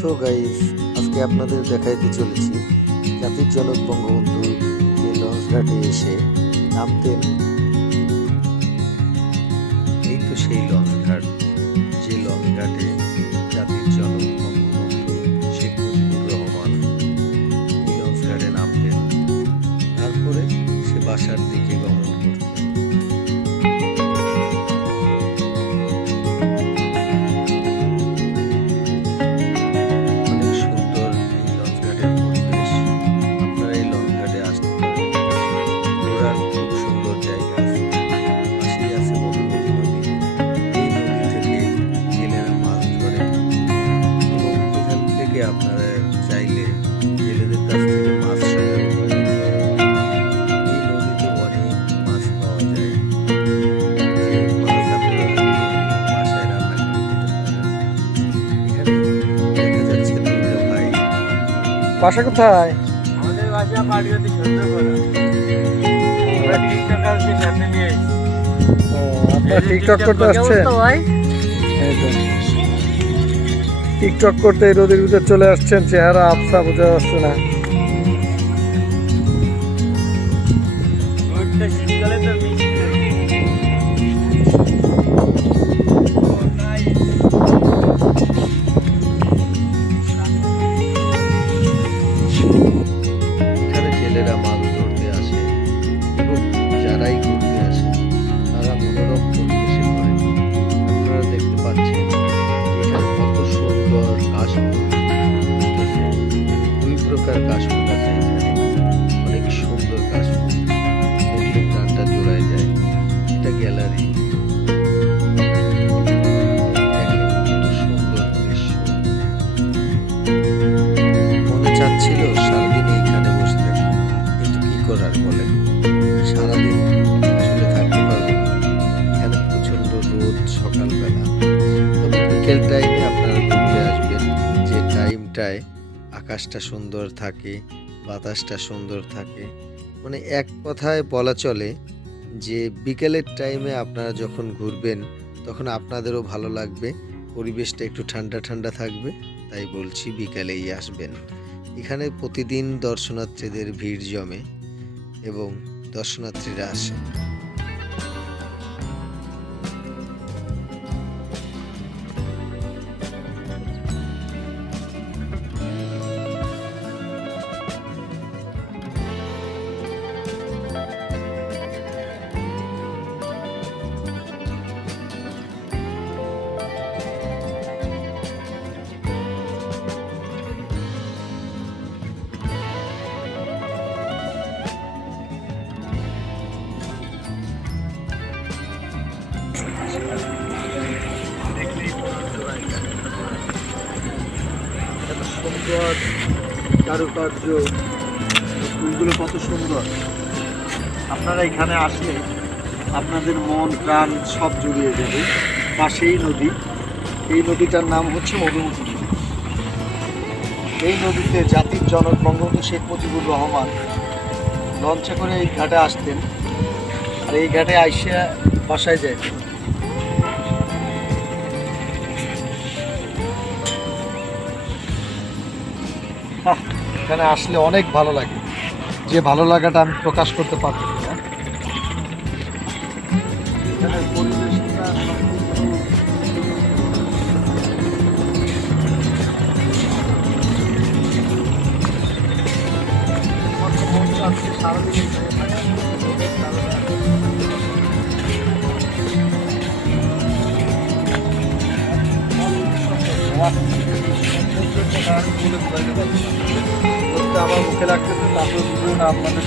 So guys আজকে আপনাদের দেখাইতে চলেছি জাতির জনক বঙ্গবন্ধু যে লঞ্চ ঘাটে এসে নামতেন। এই তো সেই লঞ্চ ঘাট যে লঞ্চ ঘাটে বাসা কোথায়? আমাদের বাসা পাটগাতি সহ্য করা আমরা টিকটকারকে সাথে নিয়ে এসেছি। ও আপনারা টিকটক করতে আসছেন? এই তো। টিকটক করতে রোদের ভিতরে চলে আসছেন চেহারা আফসা বোঝা যাচ্ছে না। শীতকালে তো দুই প্রকার কাশফুল অনেক সুন্দর কাশফুল গ্যালারি। চাচ্ছিল সারাদিন এইখানে বসে থাকি কি করার বলেন? সারাদিন আসলে থাকতে পারব এখানে প্রচণ্ড রোদ সকালবেলা। তবে বিকেল আকাশটা সুন্দর থাকে, বাতাসটা সুন্দর থাকে। মানে এক কথায় বলা চলে যে বিকেলের টাইমে আপনারা যখন ঘুরবেন, তখন আপনাদেরও ভালো লাগবে, পরিবেশটা একটু ঠান্ডা ঠান্ডা থাকবে, তাই বলছি বিকালেই আসবেন। এখানে প্রতিদিন দর্শনার্থীদের ভিড় জমে এবং দর্শনার্থীরা আসে সুন্দর কারুকার্য ফুলগুলো কত সুন্দর। আপনারা এখানে আসলে আপনাদের মন, প্রাণ সব জুড়িয়ে যাবে। পাশেই নদী। এই নদীটার নাম হচ্ছে মধুমতি নদী। এই নদীতে জাতির জনক বঙ্গবন্ধু শেখ মুজিবুর রহমান লঞ্চে করে এই ঘাটে আসতেন। আর এই ঘাটে আইসে বাসায় যাইতেন। এখানে আসলে অনেক ভালো লাগে। যে ভালো লাগাটা আমি প্রকাশ করতে পারছি সারাদিন আমার মুখে লাগতেছে তারপরে বুঝুন আপনাদের